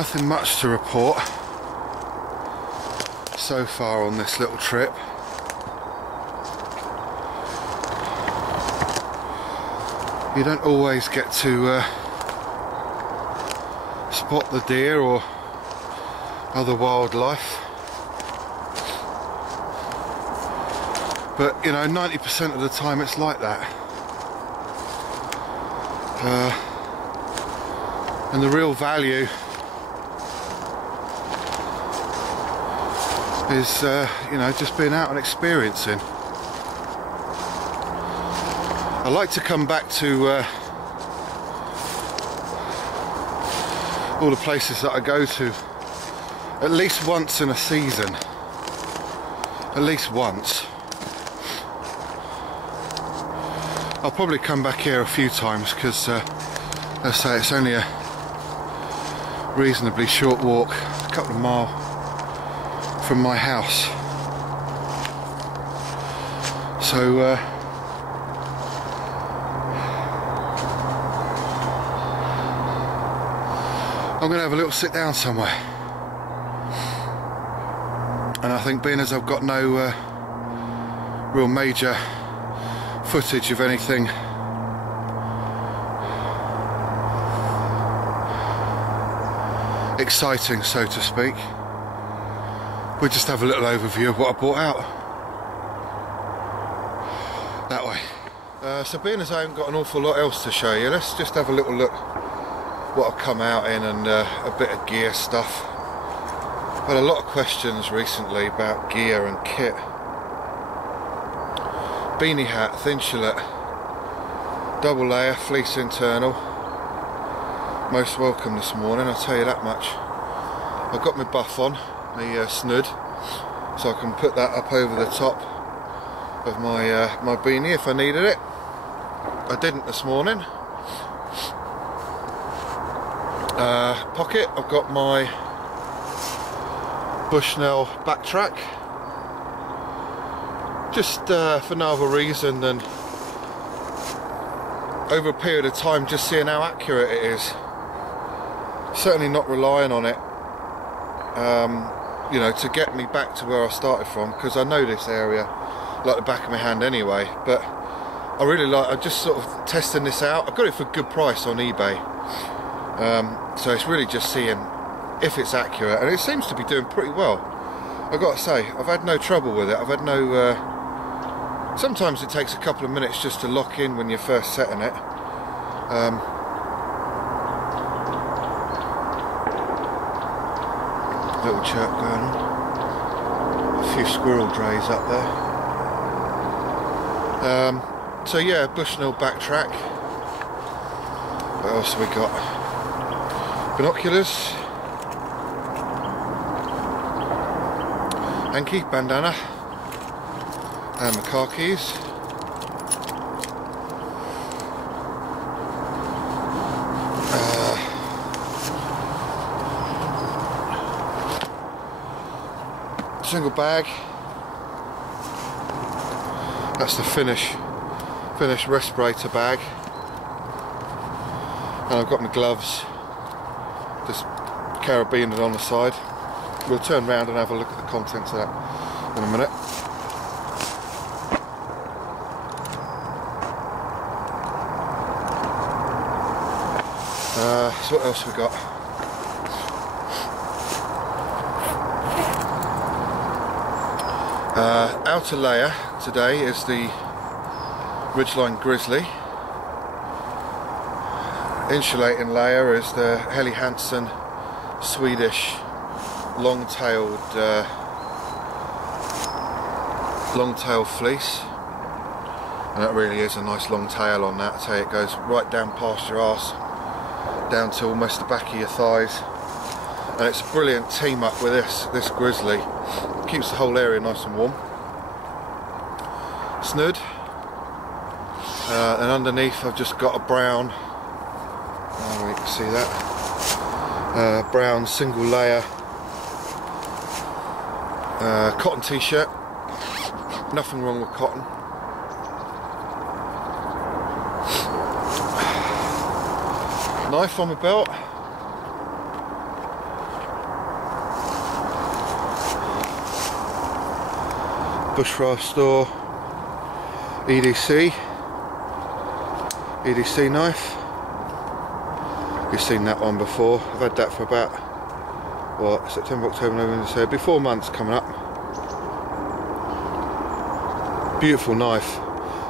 Nothing much to report so far on this little trip. You don't always get to spot the deer or other wildlife, but you know, 90% of the time it's like that. And the real value is you know, just being out and experiencing. I like to come back to all the places that I go to at least once in a season. At least once. I'll probably come back here a few times because, let's say, it's only a reasonably short walk, a couple of miles from my house. So I'm going to have a little sit down somewhere, and I think, being as I've got no real major footage of anything exciting, so to speak, we'll just have a little overview of what I brought out that way. So being as I haven't got an awful lot else to show you, let's just have a little look what I've come out in, and a bit of gear stuff. I've had a lot of questions recently about gear and kit. Beanie hat, thin shillet, double layer, fleece internal. Most welcome this morning, I'll tell you that much. I've got my buff on, the snood, so I can put that up over the top of my my beanie if I needed it. I didn't this morning. Pocket, I've got my Bushnell backtrack, just for no other reason than over a period of time just seeing how accurate it is. Certainly not relying on it you know, to get me back to where I started from, because I know this area like the back of my hand anyway, but I really like, I'm just sort of testing this out. I got it for a good price on eBay, so it's really just seeing if it's accurate, and it seems to be doing pretty well. I've got to say, I've had no trouble with it. I've had no sometimes it takes a couple of minutes just to lock in when you're first setting it. Little chirp going on. A few squirrel drays up there. So yeah, Bushnell backtrack. What else have we got? Binoculars, hanky, bandana, and my car keys. Single bag. That's the Finnish respirator bag, and I've got my gloves just carabined on the side. We'll turn round and have a look at the contents of that in a minute. So what else we got? Outer layer today is the Ridgeline Grizzly. Insulating layer is the Helly Hansen Swedish long-tailed fleece, and that really is a nice long tail on that. I tell you, it goes right down past your arse, down to almost the back of your thighs, and it's a brilliant team up with this grizzly. It keeps the whole area nice and warm. Snood, and underneath I've just got a brown, you can see that, brown single layer cotton t-shirt. Nothing wrong with cotton. Knife on my belt, bushcraft store, EDC knife. You've seen that one before. I've had that for about, what, September, October, November, December, be 4 months coming up. Beautiful knife.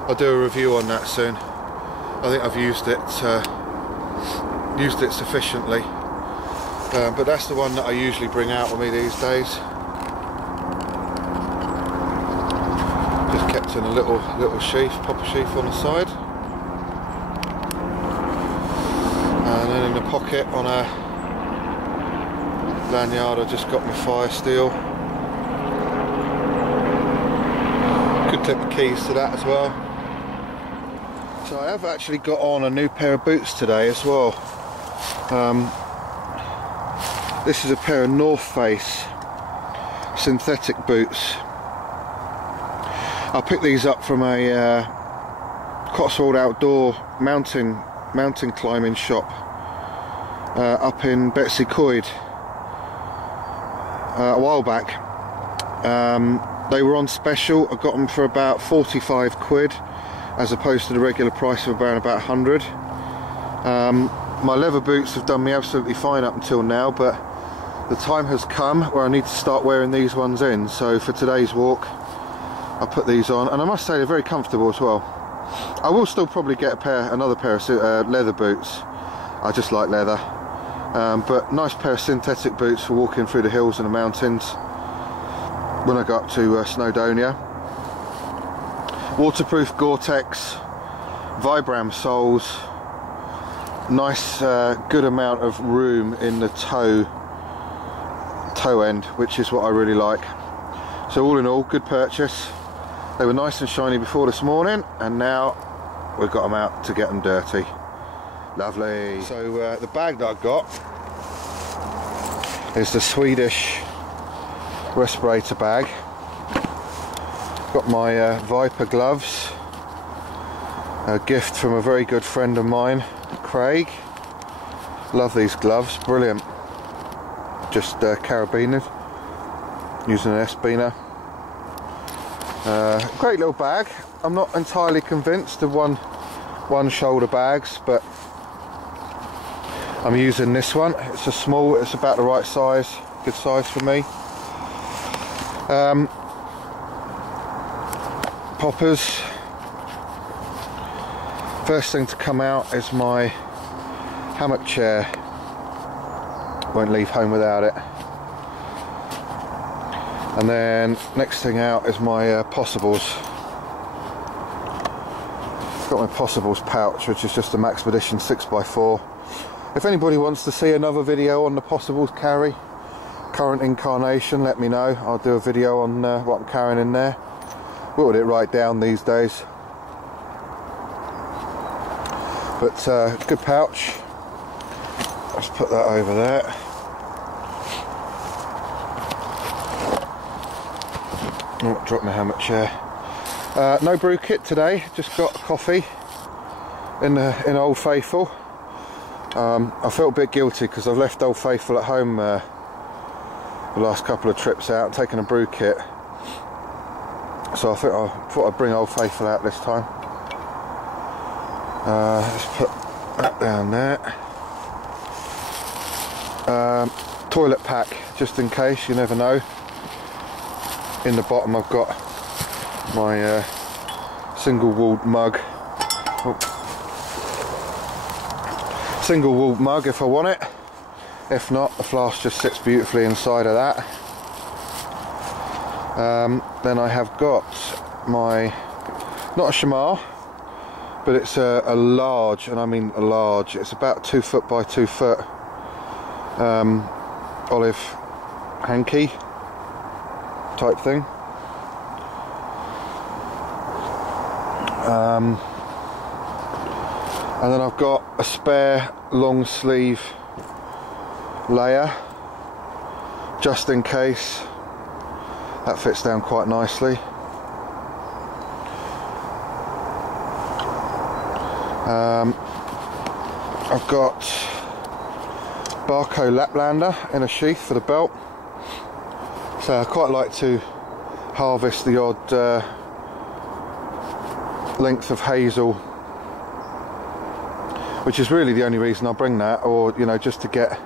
I'll do a review on that soon. I think I've used it sufficiently, but that's the one that I usually bring out with me these days. Just kept in a little sheath, popper sheath on the side, and then in the pocket on a lanyard I just got my fire steel. Could clip the keys to that as well. So I have actually got on a new pair of boots today as well. This is a pair of North Face synthetic boots. I picked these up from a Cotswold outdoor mountain climbing shop up in Betsy Coed a while back. They were on special. I got them for about 45 quid as opposed to the regular price of around about 100. My leather boots have done me absolutely fine up until now, but the time has come where I need to start wearing these ones in. So for today's walk I put these on, and I must say they're very comfortable as well. I will still probably get another pair of leather boots. I just like leather, but nice pair of synthetic boots for walking through the hills and the mountains when I go up to Snowdonia. Waterproof Gore-Tex, Vibram soles, nice good amount of room in the toe end, which is what I really like. So all in all, good purchase. They were nice and shiny before this morning, and now we've got them out to get them dirty. Lovely. So the bag that I got is the Swedish respirator bag. Got my Viper gloves, a gift from a very good friend of mine, Craig. Love these gloves, brilliant. Just carabiners, using an S-beaner. Great little bag. I'm not entirely convinced of one shoulder bags, but I'm using this one. It's a small, it's about the right size, good size for me. Poppers. First thing to come out is my hammock chair. Won't leave home without it. And then next thing out is my possibles. Got my possibles pouch, which is just a Maxpedition 6x4. If anybody wants to see another video on the possibles carry, current incarnation, let me know. I'll do a video on what I'm carrying in there. Whittled it right down these days. But good pouch. Let's put that over there. Oh, drop my hammock chair. No brew kit today, just got coffee in Old Faithful. I felt a bit guilty because I've left Old Faithful at home the last couple of trips out and taken a brew kit. So I thought I'd bring Old Faithful out this time. Let's put that down there. Toilet pack, just in case, you never know. In the bottom I've got my single walled mug. Oh. Single walled mug if I want it. If not, the flask just sits beautifully inside of that. Then I have got my, not a shamar, but it's a large, and I mean a large, it's about 2 foot by 2 foot olive hanky type thing. And then I've got a spare long sleeve layer just in case. That fits down quite nicely. I've got Barco Laplander in a sheath for the belt. So I quite like to harvest the odd length of hazel, which is really the only reason I bring that, or you know, just to get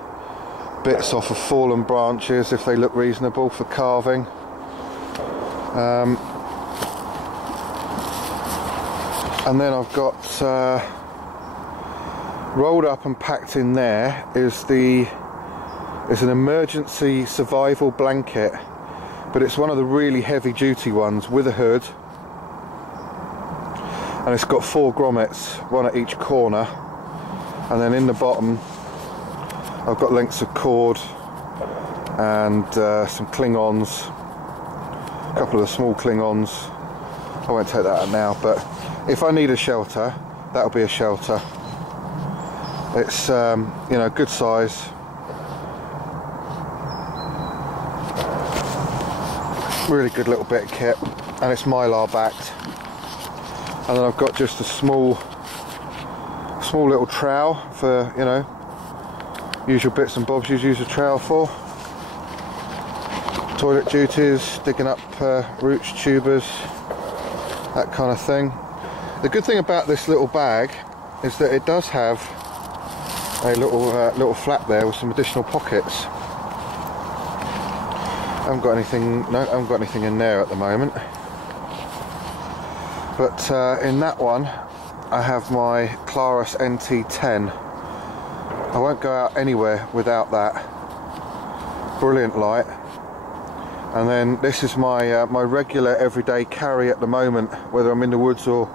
bits off of fallen branches if they look reasonable for carving. And then I've got rolled up and packed in there is an emergency survival blanket, but it's one of the really heavy duty ones with a hood, and it's got 4 grommets, one at each corner, and then in the bottom I've got lengths of cord and some Klingons, a couple of the small Klingons. I won't take that out now, but if I need a shelter, that'll be a shelter. It's you know, good size, really good little bit of kit, and it's Mylar backed. And then I've got just a small little trowel for, you know, usual bits and bobs you'd use a trowel for. Toilet duties, digging up roots, tubers, that kind of thing. The good thing about this little bag is that it does have a little flap there with some additional pockets. I haven't got anything. No, I haven't got anything in there at the moment. But in that one, I have my Clarus NT10. I won't go out anywhere without that. Brilliant light. And then this is my my regular everyday carry at the moment, whether I'm in the woods or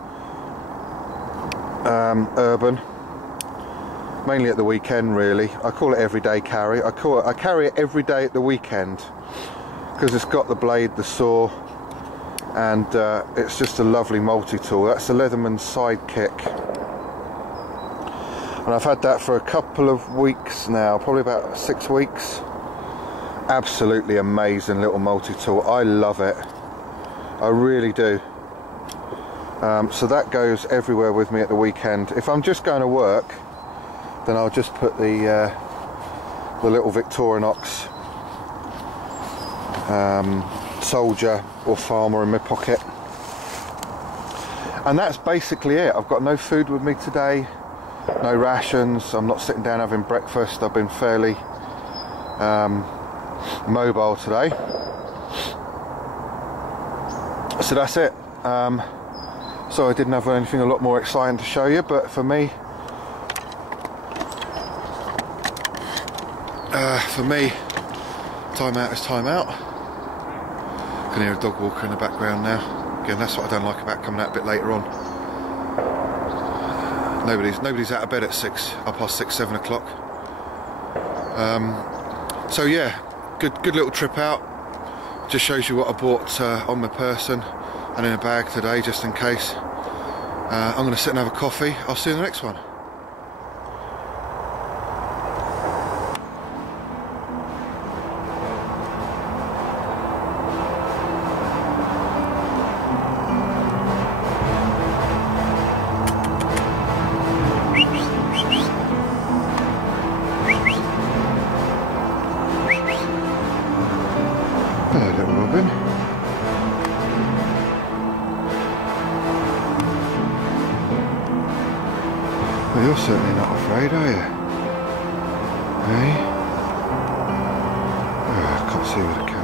urban. Mainly at the weekend, really. I call it everyday carry. I carry it every day at the weekend because it's got the blade, the saw, and it's just a lovely multi-tool. That's a Leatherman Sidekick, and I've had that for a couple of weeks now, probably about 6 weeks. Absolutely amazing little multi-tool. I love it, I really do. So that goes everywhere with me at the weekend. If I'm just going to work, then I'll just put the little Victorinox Soldier or Farmer in my pocket, and that's basically it. I've got no food with me today, no rations. I'm not sitting down having breakfast. I've been fairly mobile today, so that's it. So I didn't have anything a lot more exciting to show you, but for me, time out is time out. I can hear a dog walker in the background now. Again, that's what I don't like about coming out a bit later on. Nobody's out of bed at 6:30, 7 o'clock. So yeah, good little trip out. Just shows you what I bought on my person and in a bag today, just in case. I'm going to sit and have a coffee. I'll see you in the next one. Hello, little Robin. Well, you're certainly not afraid, are you? Hey? Oh, I can't see with the camera.